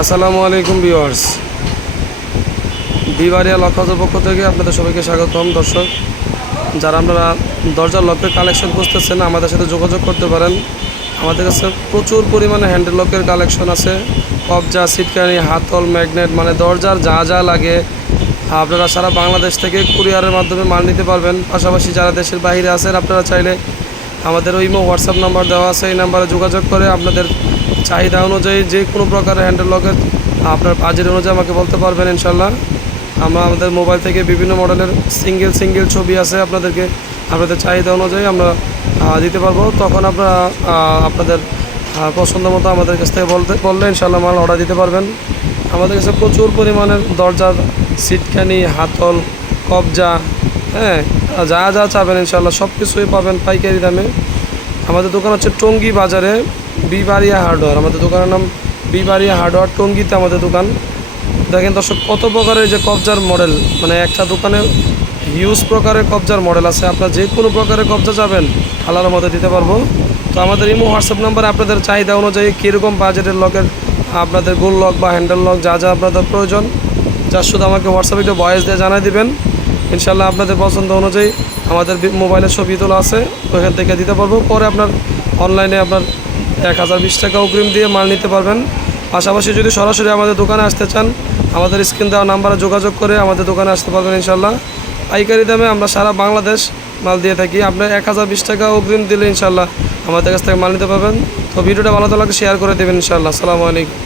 আসসালামু আলাইকুম viewers, বিবারিয়া lock হাউসের পক্ষ থেকে আপনাদের সবাইকে স্বাগতম। দর্শক, যারা আপনারা দরজার লকের কালেকশন খুঁজতেছেন আমাদের সাথে যোগাযোগ করতে পারেন। আমাদের কাছে প্রচুর পরিমাণে হ্যান্ডেল লকের কালেকশন আছে। কবজা, সিটকানি, হাতল, ম্যাগনেট, মানে দরজার যা যা লাগে আপনারা সারা বাংলাদেশ থেকে কুরিয়ারের মাধ্যমে মাল নিতে পারবেন। পাশাপাশি যারা দেশের বাইরে আছেন আপনারা চাইলে আমাদের ইমো হোয়াটসঅ্যাপ নাম্বার দেওয়া আছে, এই নাম্বারে যোগাযোগ করে আপনাদের চাহিদা অনুযায়ী যে কোনো প্রকারের হ্যান্ডেল লকের আপনার বাজেট অনুযায়ী আমাকে বলতে পারবেন। ইনশাল্লাহ আমরা আমাদের মোবাইল থেকে বিভিন্ন মডেলের সিঙ্গেল ছবি আছে, আপনাদের চাহিদা অনুযায়ী আমরা দিতে পারবো। তখন আপনারা আপনাদের পছন্দ মতো আমাদের কাছ থেকে বললে ইনশাল্লাহ মাল অর্ডার দিতে পারবেন। আমাদের কাছে প্রচুর পরিমাণের দরজার সিটকানি, হাতল, কবজা, হ্যাঁ, যা যা চাবেন ইনশাল্লাহ সব কিছুই পাবেন পাইকারি দামে। আমাদের দোকান হচ্ছে টঙ্গী বাজারে, বিবারিয়া হার্ডওয়্যার। আমাদের দোকানের নাম বিবারিয়া হার্ডওয়্যার, টঙ্গীতে আমাদের দোকান। দেখেন দর্শক, কত প্রকারের যে কবজার মডেল, মানে একটা দোকানে হিউজ প্রকারের কবজার মডেল আছে। আপনার যে কোনো প্রকারের কবজা যাবেন আলাদার মধ্যে দিতে পারবো। তো আমাদের ইমো হোয়াটসঅ্যাপ নাম্বারে আপনাদের চাহিদা অনুযায়ী কীরকম বাজেটের লকের, আপনাদের গোল লক বা হ্যান্ডেল লক যা যা আপনাদের প্রয়োজন, যা শুধু আমাকে হোয়াটসঅ্যাপে একটু ভয়েস দিয়ে জানাই দিবেন। ইনশাল্লাহ আপনাদের পছন্দ অনুযায়ী আমাদের মোবাইলের ছবি তোলা আছে, ওইখান থেকে দিতে পারবো। পরে আপনার অনলাইনে আপনার 1020 টাকা অগ্রিম দিয়ে মাল নিতে পারবেন। পাশাপাশি যদি সরাসরি আমাদের দোকানে আসতে চান, আমাদের স্ক্রিন দেওয়া নাম্বারে যোগাযোগ করে আমাদের দোকানে আসতে পারবেন ইনশাল্লাহ। পাইকারি দামে আমরা সারা বাংলাদেশ মাল দিয়ে থাকি। আপনার 1020 টাকা অগ্রিম দিলে ইনশাল্লাহ আমাদের কাছ থেকে মাল নিতে পারবেন। তো ভিডিওটা ভালো লাগলে শেয়ার করে দেবেন ইনশাল্লাহ। আসসালামু আলাইকুম।